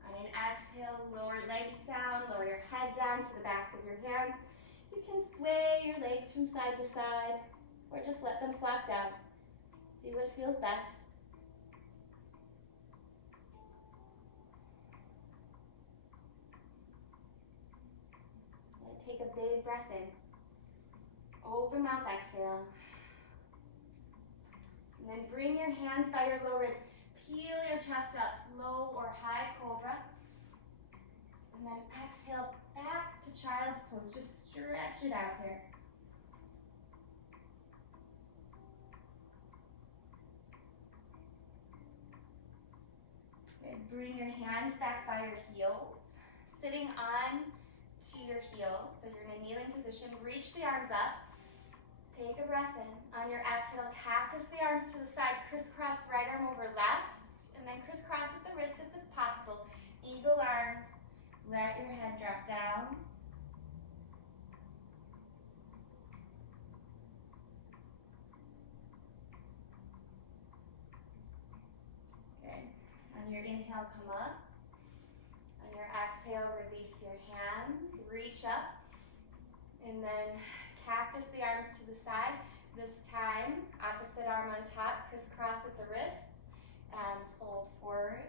On an exhale, lower legs down, lower your head down to the backs of your hands. You can sway your legs from side to side, or just let them flap down. Do what feels best. And take a big breath in. Open mouth, exhale. And then bring your hands by your low ribs. Peel your chest up, low or high cobra. And then exhale back to to child's pose. Just stretch it out here. Good. Bring your hands back by your heels. Sitting on to your heels, so you're in a kneeling position. Reach the arms up. Take a breath in. On your exhale, cactus the arms to the side. Crisscross right arm over left. And then crisscross at the wrist if it's possible. Eagle arms. Let your head drop down. Good. On your inhale, come up. On your exhale, release your hands. Reach up. And then cactus the arms to the side. This time, opposite arm on top, crisscross at the wrists, and fold forward.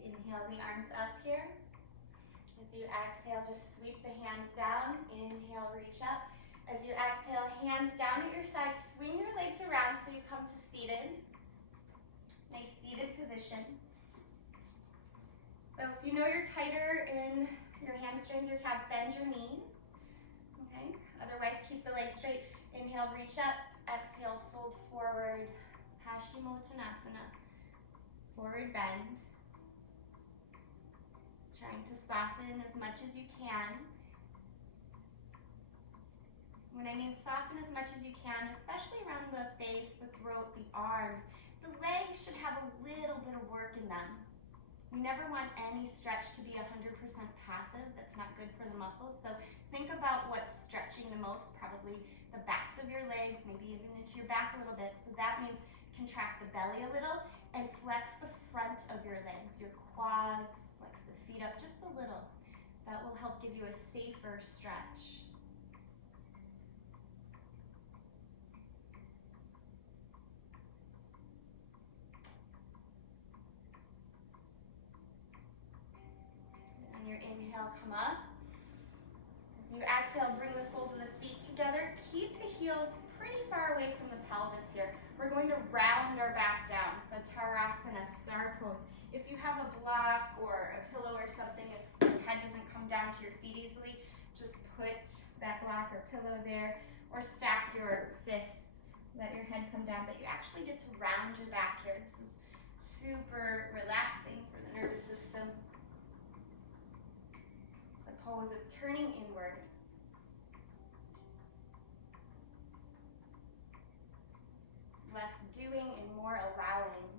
Inhale the arms up here. As you exhale, just sweep the hands down. Inhale, reach up. As you exhale, hands down at your side. Swing your legs around so you come to seated. Nice seated position. So if you know you're tighter in your hamstrings, your calves, bend your knees. Okay. Otherwise, keep the legs straight. Inhale, reach up. Exhale, fold forward. Paschimottanasana. Forward bend. Trying to soften as much as you can. When I mean soften as much as you can, especially around the face, the throat, the arms, the legs should have a little bit of work in them. We never want any stretch to be 100% passive. That's not good for the muscles. So think about what's stretching the most, probably the backs of your legs, maybe even into your back a little bit. So that means contract the belly a little and flex the front of your legs, your quads, flex the feet up just a little. That will help give you a safer stretch. And on your inhale, come up. As you exhale, bring the soles of the feet together. Keep the heels pretty far away from the pelvis here. We're going to round our back down. So Tarasana, star pose. If you have a block or a pillow or something, if your head doesn't come down to your feet easily, just put that block or pillow there, or stack your fists. Let your head come down, but you actually get to round your back here. This is super relaxing for the nervous system. It's a pose of turning inward. Less doing and more allowing.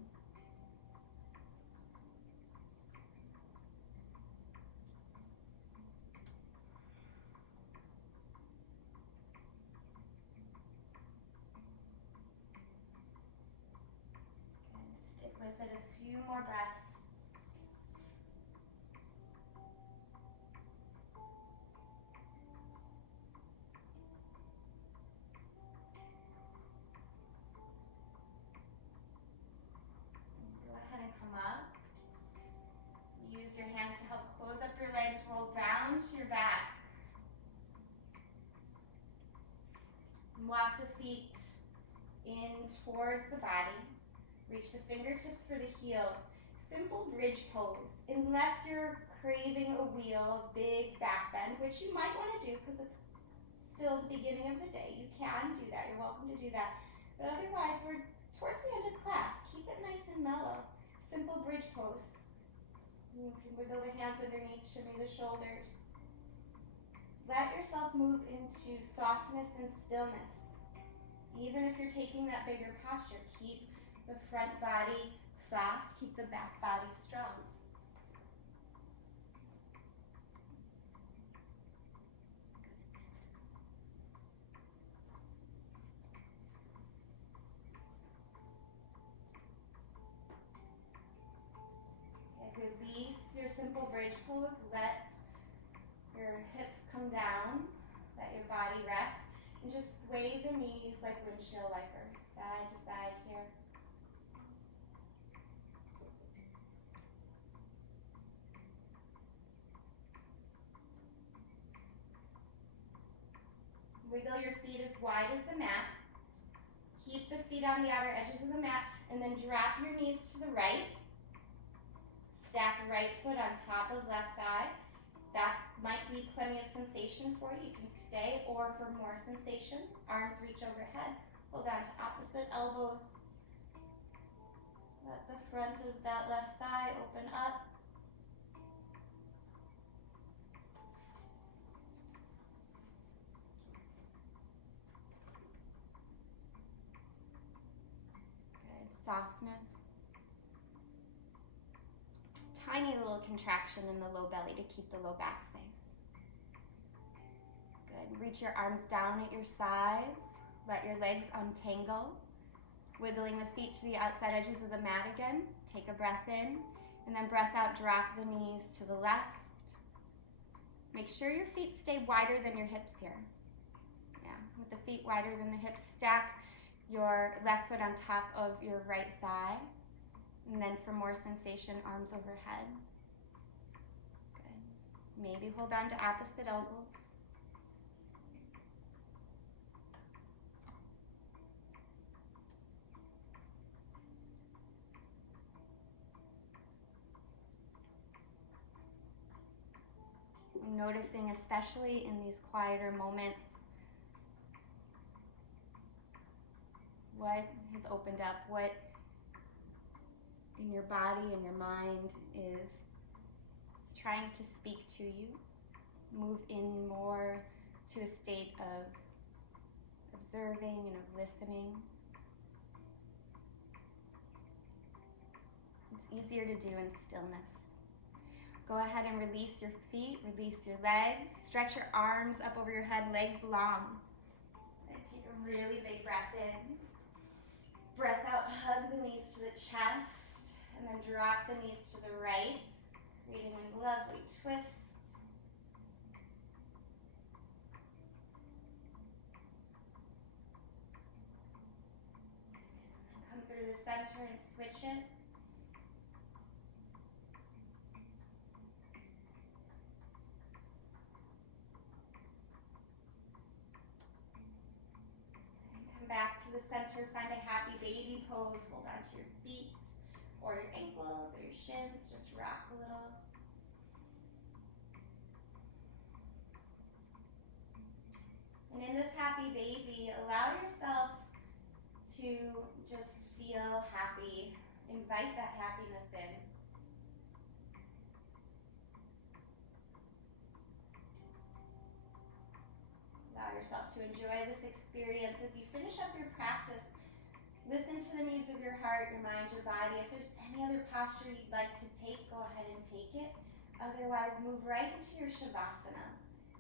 And stick with it a few more breaths. Use your hands to help close up your legs, roll down to your back. Walk the feet in towards the body. Reach the fingertips for the heels. Simple bridge pose. Unless you're craving a wheel, big back bend, which you might want to do because it's still the beginning of the day. You can do that. You're welcome to do that. But otherwise, we're towards the end of class. Keep it nice and mellow. Simple bridge pose. You can wiggle the hands underneath, shimmy the shoulders. Let yourself move into softness and stillness. Even if you're taking that bigger posture, keep the front body soft, keep the back body strong. Release your simple bridge pose. Let your hips come down. Let your body rest. And just sway the knees like windshield wipers, side to side here. Wiggle your feet as wide as the mat. Keep the feet on the outer edges of the mat, and then drop your knees to the right. Stack right foot on top of left thigh. That might be plenty of sensation for you. You can stay, or for more sensation, arms reach overhead. Hold on to opposite elbows. Let the front of that left thigh open up. Good. Softness. Tiny little contraction in the low belly to keep the low back safe. Good. Reach your arms down at your sides. Let your legs untangle. Wiggling the feet to the outside edges of the mat again. Take a breath in, and then breath out, drop the knees to the left. Make sure your feet stay wider than your hips here. Yeah, with the feet wider than the hips, stack your left foot on top of your right thigh. And then for more sensation, arms overhead. Good. Maybe hold on to opposite elbows. Noticing, especially in these quieter moments, what has opened up, what in your body and your mind is trying to speak to you. Move in more to a state of observing and of listening. It's easier to do in stillness. Go ahead and release your feet, release your legs. Stretch your arms up over your head, legs long. And take a really big breath in. Breath out, hug the knees to the chest, and then drop the knees to the right, creating a lovely twist. Come through the center and switch it. Back to the center, find a happy baby pose. Hold on to your feet or your ankles or your shins. Just rock a little. And in this happy baby, allow yourself to just feel happy. Invite that happiness in. Allow yourself to enjoy this experience. As you finish up your practice, listen to the needs of your heart, your mind, your body. If there's any other posture you'd like to take, go ahead and take it. Otherwise, move right into your shavasana.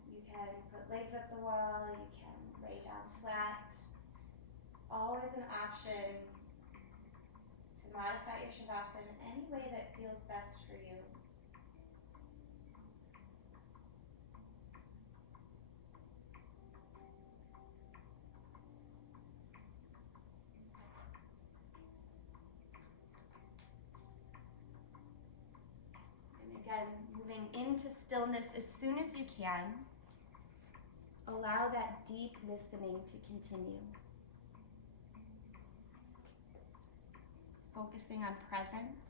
You can put legs up the wall, you can lay down flat. Always an option to modify your shavasana in any way that feels best for you. Again, moving into stillness as soon as you can. Allow that deep listening to continue. Focusing on presence.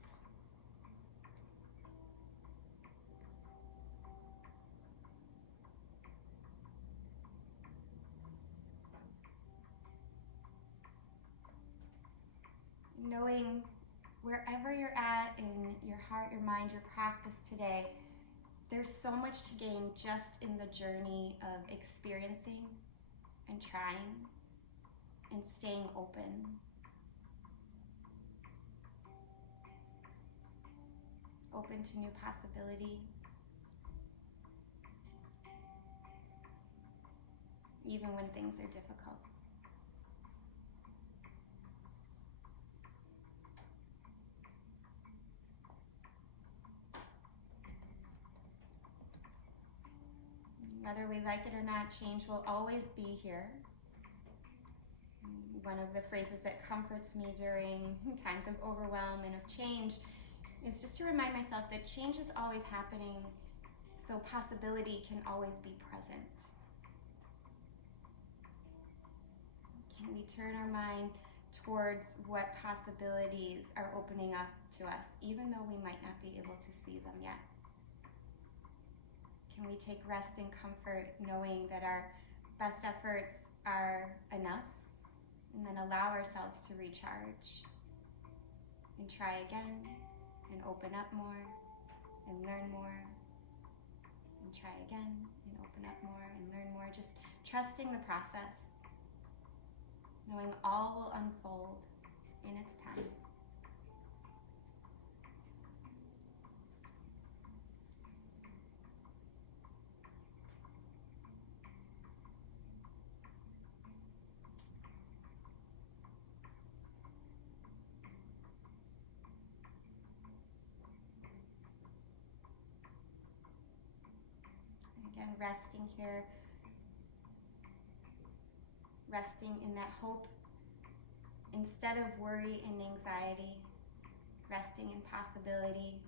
Knowing wherever you're at in your heart, your mind, your practice today, there's so much to gain just in the journey of experiencing and trying and staying open. Open to new possibility. Even when things are difficult. Whether we like it or not, change will always be here. One of the phrases that comforts me during times of overwhelm and of change is just to remind myself that change is always happening, so possibility can always be present. turn our mind towards what possibilities are opening up to us, even though we might not be able to see them yet? Can we take rest and comfort knowing that our best efforts are enough, and then allow ourselves to recharge and try again and open up more and learn more and try again and open up more and learn more, just trusting the process, knowing all will unfold in its time. And again, resting here, resting in that hope instead of worry and anxiety, resting in possibility,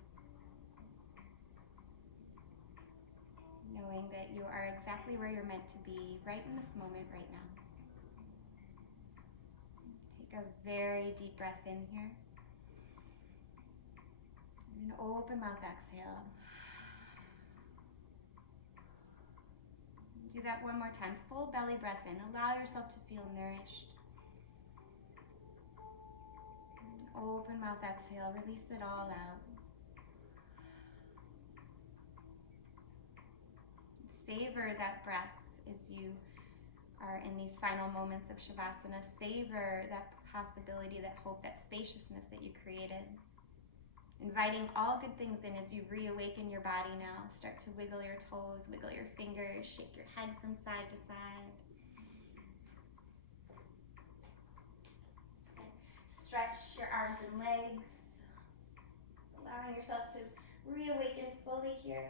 knowing that you are exactly where you're meant to be right in this moment right now. Take a very deep breath in here. And an open mouth exhale. Do that one more time. Full belly breath in. Allow yourself to feel nourished. Open mouth exhale. Release it all out. Savor that breath as you are in these final moments of Shavasana. Savor that possibility, that hope, that spaciousness that you created. Inviting all good things in as you reawaken your body now. Start to wiggle your toes, wiggle your fingers, shake your head from side to side. Stretch your arms and legs, allowing yourself to reawaken fully here.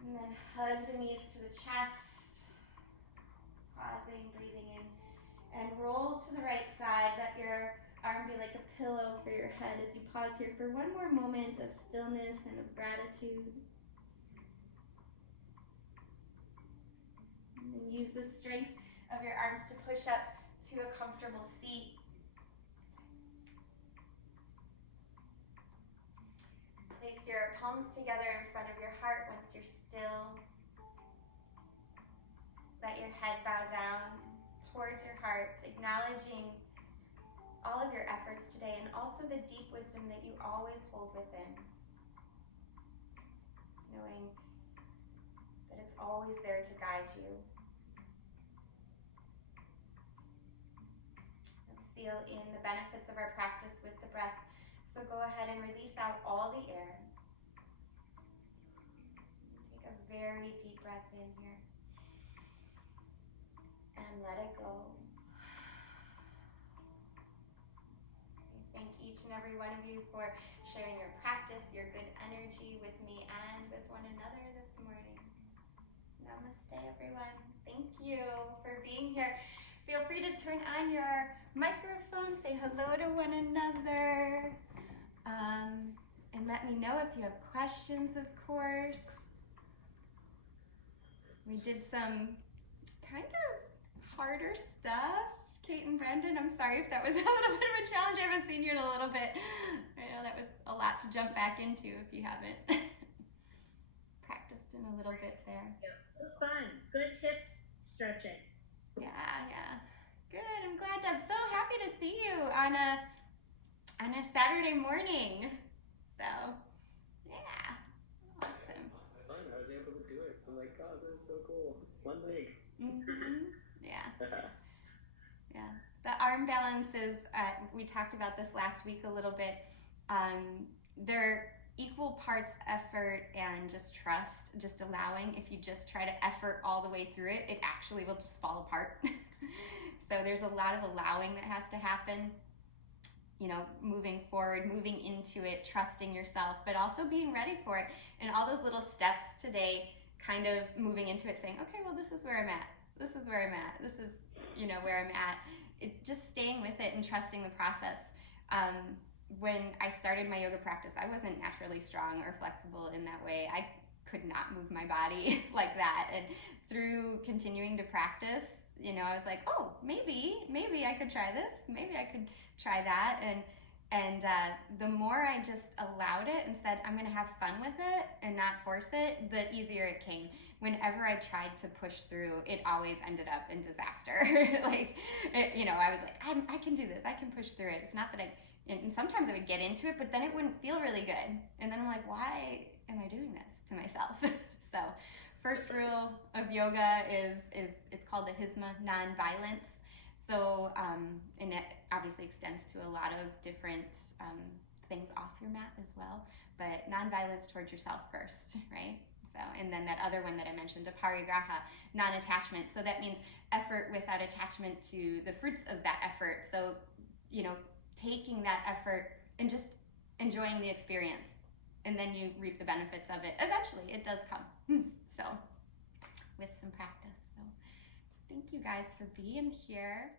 And then hug the knees to the chest, pausing, breathing in, and roll to the right side. Let your arm be like a pillow for your head as you pause here for one more moment of stillness and of gratitude. And then use the strength of your arms to push up to a comfortable seat. Place your palms together in front of your heart once you're still. Let your head bow down towards your heart, acknowledging all of your efforts today and also the deep wisdom that you always hold within. Knowing that it's always there to guide you. Let's seal in the benefits of our practice with the breath. So go ahead and release out all the air. Take a very deep breath in here. And let it go. Thank each and every one of you for sharing your practice, your good energy with me and with one another this morning. Namaste, everyone. Thank you for being here. Feel free to turn on your microphone, say hello to one another, and let me know if you have questions, of course. We did some kind of harder stuff. Kate and Brendan, I'm sorry if that was a little bit of a challenge. I haven't seen you in a little bit. I know that was a lot to jump back into if you haven't practiced in a little bit there. Yeah, it was fun. Good hips stretching. Yeah. Good. I'm glad. I'm so happy to see you on a Saturday morning. So, yeah. Awesome. Fun. I was able to do it. I'm like, God, this is so cool. One leg. Mm-hmm. Yeah. Yeah, the arm balances, we talked about this last week a little bit. They're equal parts effort and just trust, just allowing. If you just try to effort all the way through it, it actually will just fall apart. So there's a lot of allowing that has to happen, you know, moving forward, moving into it, trusting yourself, but also being ready for it. And all those little steps today, kind of moving into it, saying, okay, well, this is where I'm at. This is where I'm at. This is, you know, where I'm at. Just staying with it and trusting the process. When I started my yoga practice, I wasn't naturally strong or flexible in that way. I could not move my body like that. And through continuing to practice I was like, oh, maybe I could try this. Maybe I could try that. And the more I just allowed it and said, I'm going to have fun with it and not force it, the easier it came. Whenever I tried to push through, it always ended up in disaster. I was like, I can do this. I can push through it. It's not that and sometimes I would get into it, but then it wouldn't feel really good. And then I'm like, why am I doing this to myself? So first rule of yoga is it's called the Hisma, non-violence. So, and it obviously extends to a lot of different things off your mat as well, but non-violence towards yourself first, right? So, and then that other one that I mentioned, aparigraha, non-attachment. So that means effort without attachment to the fruits of that effort. So, taking that effort and just enjoying the experience, and then you reap the benefits of it. Eventually, it does come. So, with some practice. So, thank you guys for being here.